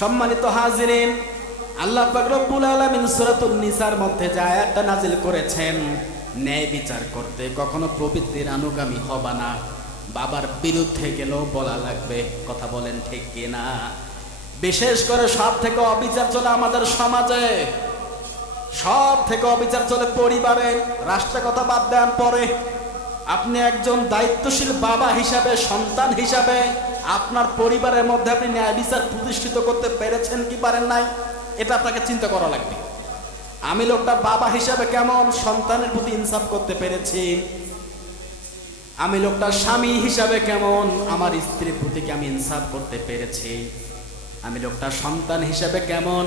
সম্মানিত হাজিরিন, আল্লাহ পাক রব্বুল আলামিন সূরাতুন নিসার মধ্যে যে আয়াতটা নাজিল করেছেন, ন্যায় বিচার করতে কখনো প্রবৃত্তির অনুগামী হবা না, বাবার বিরুদ্ধে গেলেও বলা লাগবে। কথা বলেন ঠিক কিনা? বিশেষ করে সব থেকে অবিচার চলে আমাদের সমাজে, সব থেকে অবিচার চলে পরিবারে। রাষ্ট্রের কথা বাদ দেন পরে। আপনি একজন দায়িত্বশীল বাবা হিসাবে, সন্তান হিসাবে আপনার পরিবারের মধ্যে আপনি ন্যায় বিচার প্রতিষ্ঠিত করতে পেরেছেন কি পারেন নাই, এটা আপনাকে চিন্তা করা লাগবে। আমি লোকটা বাবা হিসাবে কেমন সন্তানের প্রতি ইনসাফ করতে পেরেছি, আমি লোকটা স্বামী হিসাবে কেমন আমার স্ত্রীর প্রতি কি আমি ইনসাফ করতে পেরেছি, আমি লোকটা সন্তান হিসাবে কেমন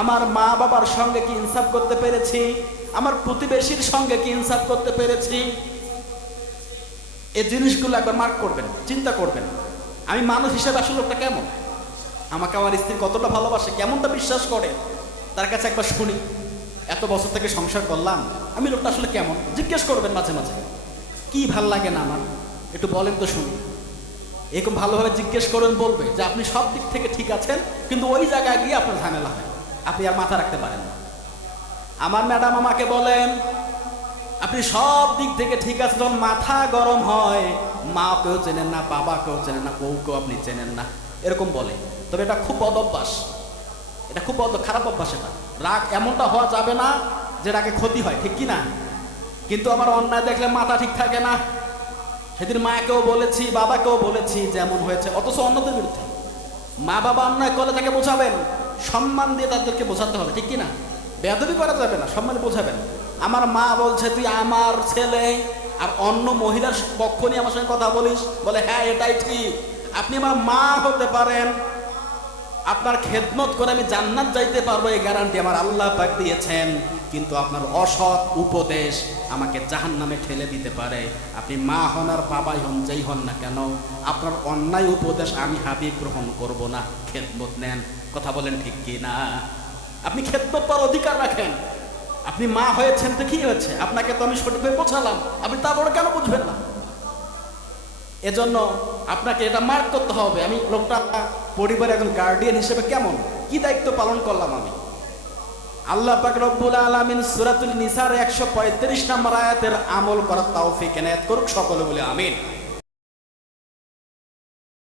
আমার মা বাবার সঙ্গে কি ইনসাফ করতে পেরেছি, আমার প্রতিবেশীর সঙ্গে কি ইনসাফ করতে পেরেছি। এই জিনিসগুলো একবার মার্ক করবেন, চিন্তা করবেন। আমি মানুষ হিসেবে আসলে লোকটা কেমন, আমাকে আমার স্ত্রী কতটা ভালোবাসে, কেমনটা বিশ্বাস করে, তার কাছে একবার শুনি। এত বছর থেকে সংসার করলাম, আমি লোকটা আসলে কেমন জিজ্ঞেস করবেন মাঝে মাঝে। কি ভাল লাগে না আমার একটু বলেন তো শুনি। এরকম ভালোভাবে জিজ্ঞেস করেন, বলবে যে আপনি সব দিক থেকে ঠিক আছেন, কিন্তু ওই জায়গায় গিয়ে আপনার ঝামেলা হয়, আপনি আর মাথা রাখতে পারেন না। আমার ম্যাডাম আমাকে বলেন আপনি সব দিক থেকে ঠিক আছে, যখন মাথা গরম হয় মা কেউ চেনেন না, বাবা কেউ চেনেন না, বউকেও আপনি চেনেন না, এরকম বলে। তবে এটা খুব বদ অভ্যাস, এটা খুব খারাপ অভ্যাস। এটা রাগ এমনটা হওয়া যাবে না যে রাগে ক্ষতি হয়, ঠিক কি না? কিন্তু আমার অন্যায় দেখলে মাথা ঠিক থাকে না। সেদিন মাকেও বলেছি, বাবাকেও বলেছি যেমন হয়েছে, অথচ অন্যদের বিরুদ্ধে। মা বাবা অন্যায় করলে তাকে বোঝাবেন, সম্মান দিয়ে তাদেরকে বোঝাতে হবে, ঠিক কিনা? বেয়াদবি করা যাবে না, সম্মানে বোঝাবেন। আমার মা বলছে তুই আমার ছেলে, আর অন্য মহিলার পক্ষ নিয়ে আমার সঙ্গে কথা বলিস, বলে হ্যাঁ এটাই ঠিক, আপনি আমার মা হতে পারেন, আপনার খেদমত করে আমি জান্নাত যাইতে পারবো এই গ্যারান্টি আমার আল্লাহ পাক দিয়েছেন, কিন্তু আপনার অসৎ উপদেশ আমাকে জাহান্নামে ঠেলে দিতে পারে। আপনি মা হন আর বাবাই হন, যেই হন না কেন, আপনার অন্যায় উপদেশ আমি হাবিব গ্রহণ করব না, খেদমত নেন। কথা বলেন ঠিক কি না? আপনি খেদমত পাওয়ার অধিকার রাখেন। আপনি মা হয়েছেন তো কি হয়েছে, আপনাকে তো আমি সঠিকভাবে বোঝালাম, আপনি তারপরে কেন বুঝবেন না? এজন্য আপনাকে এটা মার্ক করতে হবে, আমি লোকটা পরিবারের একজন গার্ডিয়ান হিসেবে কেমন, কি দায়িত্ব পালন করলাম আমি। আল্লাহ পাক রব্বুল আলামিন সূরাতুল নিসার 135 নম্বর আয়াতের আমল করার তৌফিক এনায়েত করুক সকলে বলে আমিন।